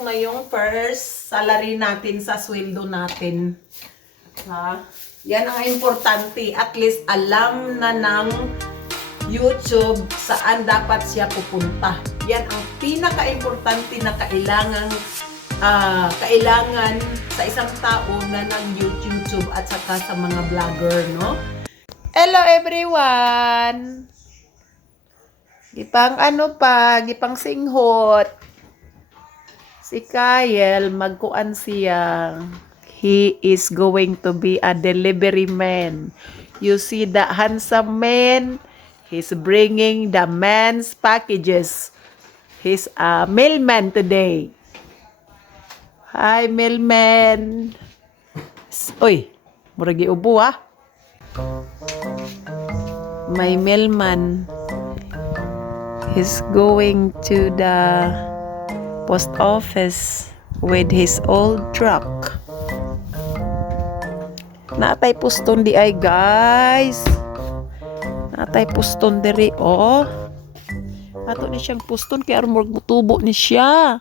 pumasok na yung first salary natin sa sweldo natin. Ha? Yan ang importante. At least alam na ng YouTube saan dapat siya pupunta. Yan ang pinaka-importante na kailangan sa isang tao na nag-YouTube at saka sa mga vlogger, no? Hello everyone! Gipang gipang singhot. Si Kyle, magkuan siya. He is going to be a delivery man. You see that handsome man? He's bringing the man's packages. He's a mailman today. Hi, mailman. Uy, murag ubo ah. My mailman. He's going to the post office with his old truck. Natay puston di ay guys. Natay puston diri oh. Ato ni siyang puston kay aron mutubo ni siya.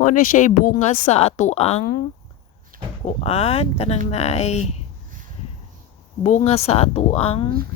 Mo ni siya bunga sa atuang kuan kanang naay bunga sa atuang.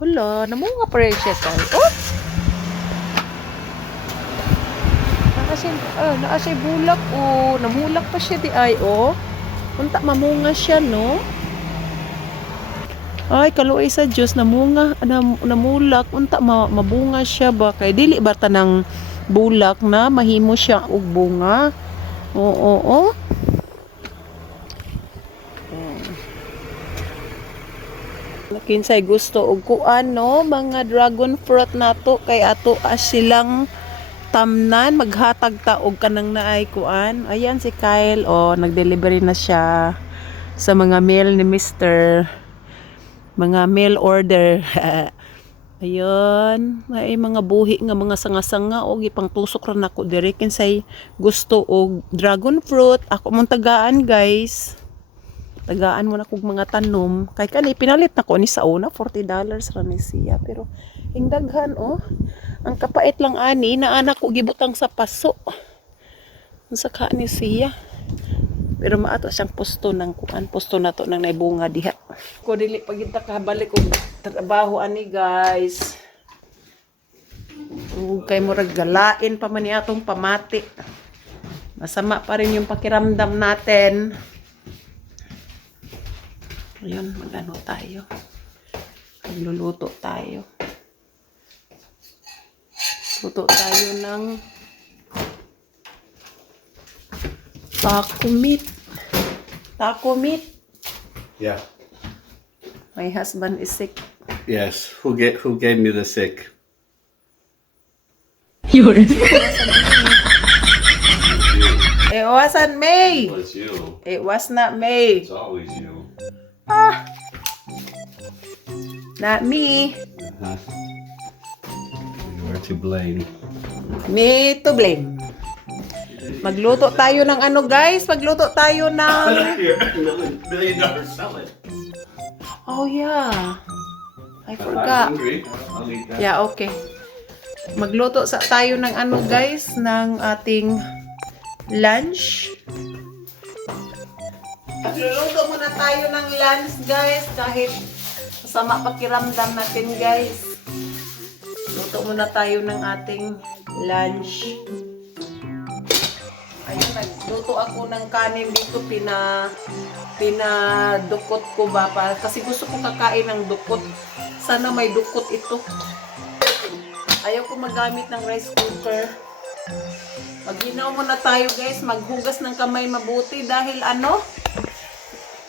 Hala, namunga pa rin siya tayo. Oh! Naa siya bulak oh. Namulak pa siya di ay oh. Unta mamunga siya no. Ay kaluoy sa Dios namulak unta mabunga siya ba kay dili ba tanang bulak na mahimo siya og bunga. Oo. Kinsay gusto og kuan no mga dragon fruit nato kay ato silang tamnan maghatag ta og kanang naay kuan. Ayan si Kyle oh nagdelivery na siya sa mga mail ni Mr. Mga mail order. Ayun, may mga buhi nga mga sanga-sanga og ipangtusok ra nako diri kinsay gusto og dragon fruit. Ako mong tagaan guys. Tagaan mo na kog mga tanom. Kay kani pinalit na ko ni sa una $40 ra ni siya pero ing daghan oh. Ang kapait lang ani na anak ko gibutang sa paso. Unsa ka ni siya? Pero maato siyang pusto ng kuan, pusto na to nang naibunga diha. Ko dili pagid ta kabalik og trabaho ani guys. Kay murag galain pa man ni atong pamati. Masama pa rin yung pakiramdam natin. Ayun, magano tayo. Magluluto tayo. Luto tayo ng taco meat. Taco meat. Yeah. My husband is sick. Yes. Who gave me the sick? Yun. It wasn't me. It was you. It was not me. It's always you. Ah. Not me. Uh-huh. You are to blame. Me to blame. Magluto tayo ng ano guys? Magluto tayo ng... You're $1 million selling. Oh yeah. I I'm forgot. hungry. I'll eat that. Yeah, okay. Magluto tayo ng ano guys, ng ating lunch. Magluluto muna tayo ng lunch guys, kahit masama pakiramdam natin guys. Luto muna tayo ng ating lunch. Ayun, nagluto ako ng kanin dito, pinadukot ko ba pa, kasi gusto ko kakain ng dukot. Sana may dukot ito. Ayaw ko magamit ng rice cooker. Maghinaw muna tayo guys, maghugas ng kamay mabuti dahil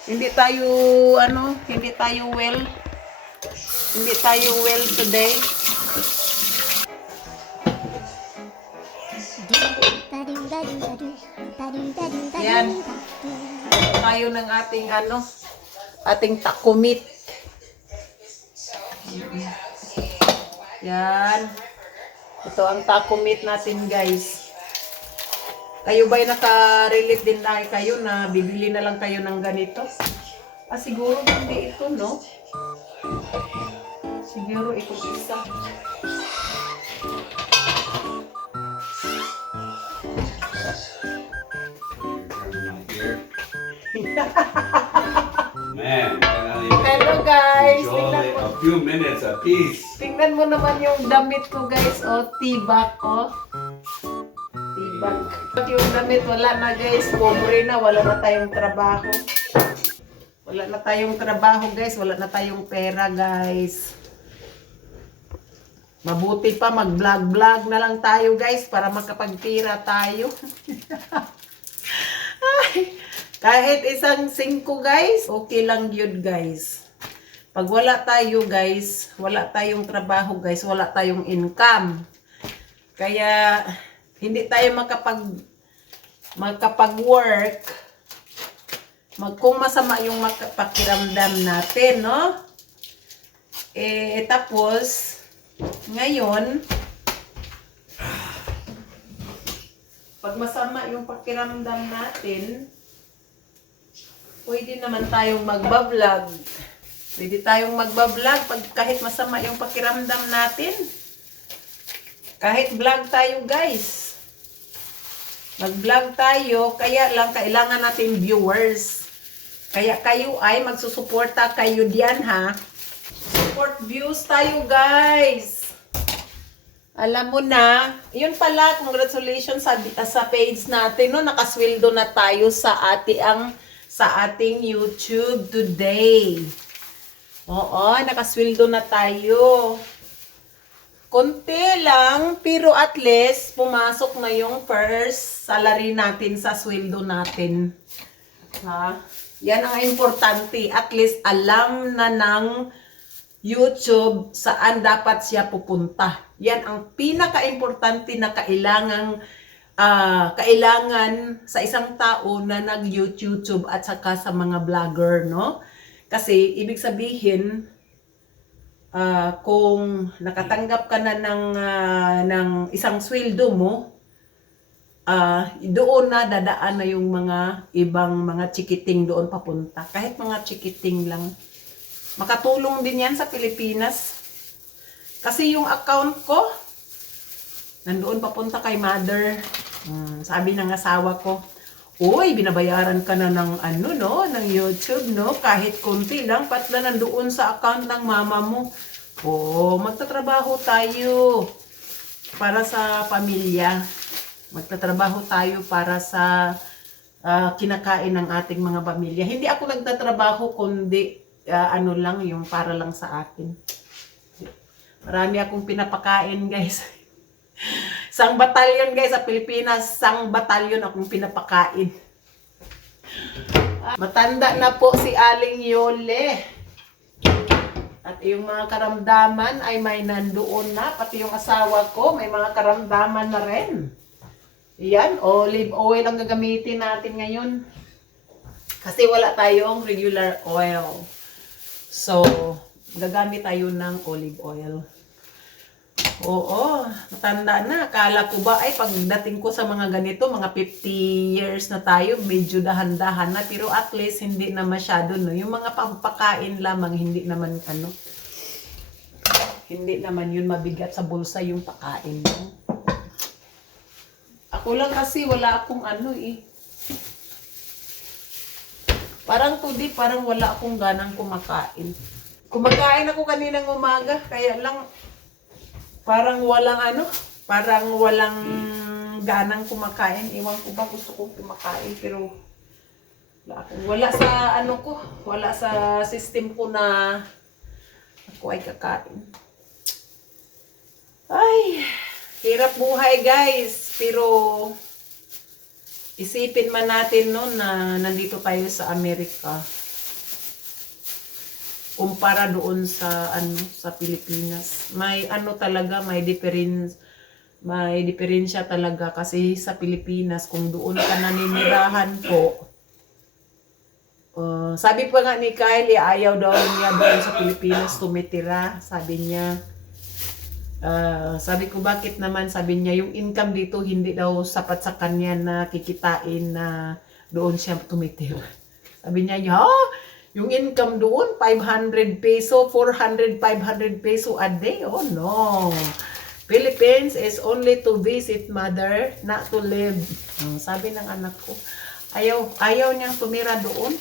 hindi tayo well today. Yan. Tayo ng ating taco meat. Yan. Ito ang taco meat natin guys. Kayo ba'y naka-relate din na kayo na bibili na lang kayo ng ganito? Siguro hindi ito, no? Siguro ito isa. Man, can I Hello guys! enjoy a few minutes at peace? Tingnan mo naman yung damit ko guys, oh, tibak, oh. Tibak. Yung damit, wala na guys, pobre na, wala na tayong trabaho. Wala na tayong trabaho guys, wala na tayong pera guys. Mabuti pa, mag-vlog-vlog na lang tayo guys, para makapagtira tayo. Ay, kahit isang 5 guys, okay lang yun guys. Pag wala tayo guys, wala tayong trabaho guys, wala tayong income. Kaya hindi tayo makapag-work. Kung masama yung pakiramdam natin, no? Tapos ngayon pag masama yung pakiramdam natin, pwede naman tayong magbablog. Pwede tayong magbablog pag kahit masama yung pakiramdam natin. Kahit vlog tayo guys. Mag-vlog tayo, kaya lang kailangan natin viewers. Kaya kayo ay magsusuporta kayo diyan ha. Support views tayo guys. Alam mo na, yun pala, congratulations sa page natin, no? Nakasweldo na tayo sa ating YouTube today. Oo, nakasweldo na tayo. Konti lang, pero at least, pumasok na yung first salary natin sa sweldo natin. Ha? Yan ang importante. At least, alam na ng YouTube saan dapat siya pupunta. Yan ang pinaka-importante na kailangan sa isang tao na nag-YouTube at saka sa mga vlogger, no? Kasi ibig sabihin kung nakatanggap ka na ng isang sweldo mo, doon na dadaan na yung mga ibang mga chikiting doon papunta. Kahit mga chikiting lang. Makatulong din yan sa Pilipinas. Kasi yung account ko, nandoon papunta kay mother. Sabi ng asawa ko, uy, binabayaran ka na ng ng YouTube, no? Kahit konti lang, patla nandoon sa account ng mama mo. Magtatrabaho tayo para sa pamilya. Magtatrabaho tayo para sa kinakain ng ating mga pamilya. Hindi ako nagtatrabaho, kundi lang, yung para lang sa akin. Marami akong pinapakain, guys. Isang batalyon, guys, sa Pilipinas. Isang batalyon akong pinapakain. Matanda na po si Aling Yole. At yung mga karamdaman ay may nandoon na. Pati yung asawa ko, may mga karamdaman na rin. Yan, olive oil ang gagamitin natin ngayon. Kasi wala tayong regular oil. So, gagamit tayo ng olive oil. Oo, matanda na. Akala ko ba ay pagdating ko sa mga ganito, mga 50 years na tayo, medyo dahan-dahan na. Pero at least hindi na masyado, no? Yung mga pampakain lamang, hindi naman hindi naman yun mabigat sa bulsa yung pakain, no? Ako lang kasi wala akong Parang today, parang wala akong ganang kumakain. Kumakain ako kaninang umaga, kaya lang parang walang ganang kumakain. Iwan ko ba gusto kong kumakain, pero wala sa wala sa system ko na ako ay kakain. Ay, hirap buhay guys, pero isipin man natin no na nandito tayo sa Amerika kumpara doon sa sa Pilipinas. May talaga, may diferensya talaga kasi sa Pilipinas kung doon ka naninirahan po. Sabi pa nga ni Kyle, ayaw daw niya doon sa Pilipinas tumitira, sabi niya. Sabi ko bakit naman, sabi niya yung income dito hindi daw sapat sa kanya na kikitain na doon siya tumitira. Sabi niya, yung income doon 500 peso, 400, 500 peso a day. Oh no. Philippines is only to visit mother, not to live. Sabi ng anak ko, ayaw niyang tumira doon.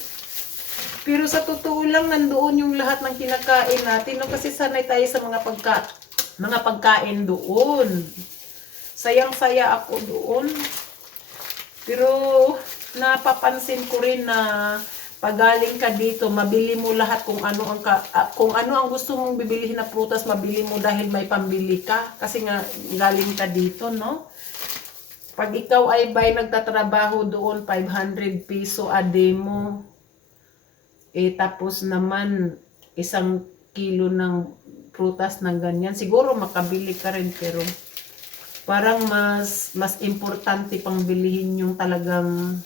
Pero sa totoo lang, nandoon yung lahat ng kinakain natin. No? Kasi sanay tayo sa mga pagkain doon. Sayang-saya ako doon. Pero napapansin ko rin na pagaling ka dito, mabili mo lahat kung ano ang gusto mong bibilihin na prutas, mabili mo dahil may pambili ka. Kasi nga galing ka dito, no? Pag ikaw ay nagtatrabaho doon, 500 piso a day mo. Tapos naman, 1 kilo ng prutas ng ganyan. Siguro makabili ka rin, pero parang mas importante pang bilihin yung talagang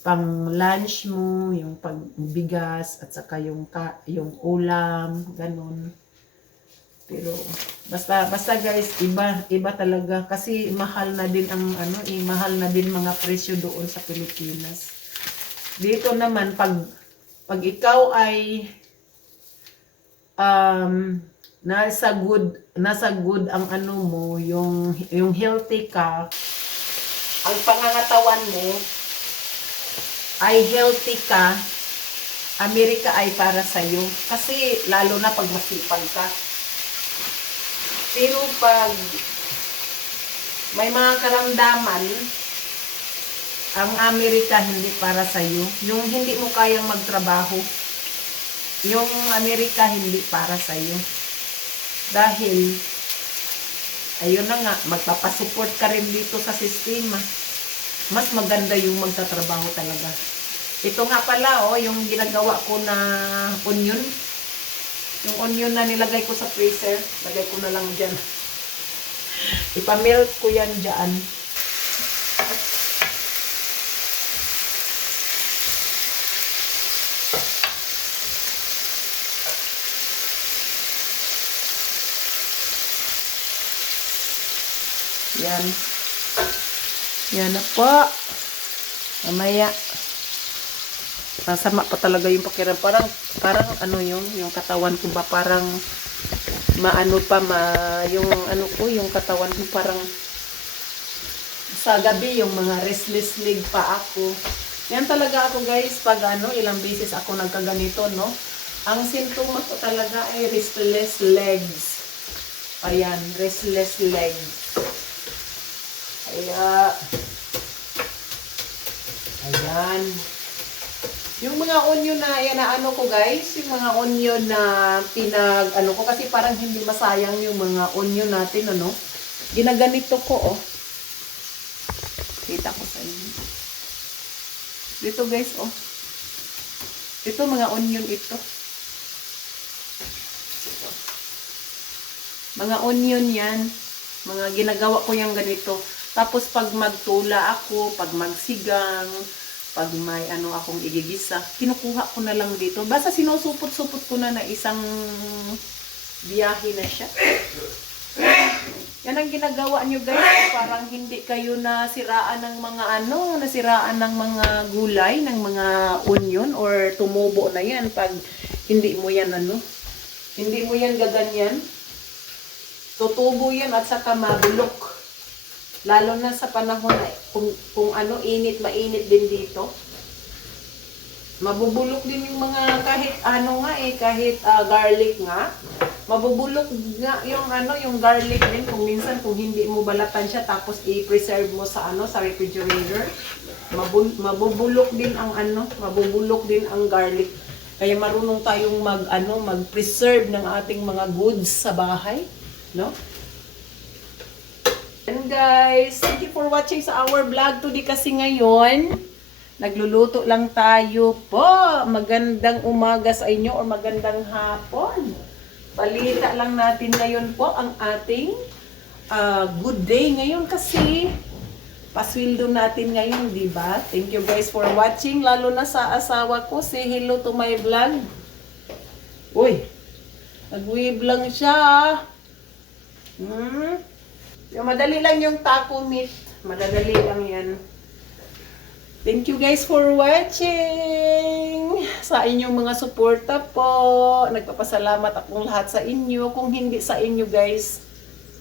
pang lunch mo, yung pagbigas, at saka yung ulam, ganun. Pero basta guys, iba talaga kasi mahal na din mahal na din mga presyo doon sa Pilipinas. Dito naman pag ikaw ay nasa good ang mo, yung healthy ka, ang pangangatawan mo ay healthy ka, Amerika ay para sa iyo. Kasi lalo na pag masipag ka. Pero pag may mga karamdaman, ang Amerika hindi para sa iyo. Yung hindi mo kayang magtrabaho, yung Amerika hindi para sa iyo. Dahil ayun na nga, magpapasupport ka rin dito sa sistema. Mas maganda yung magtatrabaho talaga. Ito nga pala, yung ginagawa ko na onion. Yung onion na nilagay ko sa freezer, lagay ko na lang dyan. Ipamelt ko yan dyan. Yan. Yan na po. Mamaya. Masama pa talaga yung pakiram. Parang yung katawan ko ba parang yung katawan ko parang sa gabi yung mga restless leg pa ako. Yan talaga ako guys, pag ilang beses ako nagkaganito, no? Ang simptoma ko talaga ay restless legs. Ayan, restless legs. Ayan. Yung mga onion na ko guys, yung mga onion na ko kasi parang hindi masayang yung mga onion natin, ginaganito ko, kita ko sa inyo dito guys, ito mga onion ito, mga onion yan, mga ginagawa ko yung ganito. Tapos pag magtula ako, pag magsigang, pag may akong igigisa, kinukuha ko na lang dito. Basta sinusupot-supot ko na isang biyahe na siya. Yan ang ginagawa nyo guys, parang hindi kayo nasiraan ng mga gulay, ng mga onion, or tumubo na yan pag hindi mo yan hindi mo yan gaganyan. Tutubo yan at saka mabulok. Lalo na sa panahon na kung mainit din dito. Mabubulok din yung mga kahit garlic nga. Mabubulok nga yung garlic din kung minsan kung hindi mo balatan siya tapos i-preserve mo sa refrigerator. Mabubulok din ang garlic. Kaya marunong tayong mag-preserve ng ating mga goods sa bahay, no? And guys, thank you for watching sa our vlog today kasi ngayon nagluluto lang tayo po. Magandang umaga sa inyo or magandang hapon. Balita lang natin ngayon po ang ating good day ngayon kasi pasweldo natin ngayon, di ba? Thank you guys for watching, lalo na sa asawa ko. Say hello to my vlog. Uy, nag-wave lang siya. Yung madali lang yung taco meat. Madadali lang yan. Thank you guys for watching. Sa inyong mga suporta po. Nagpapasalamat akong lahat sa inyo. Kung hindi sa inyo guys,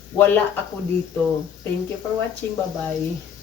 wala ako dito. Thank you for watching. Bye-bye.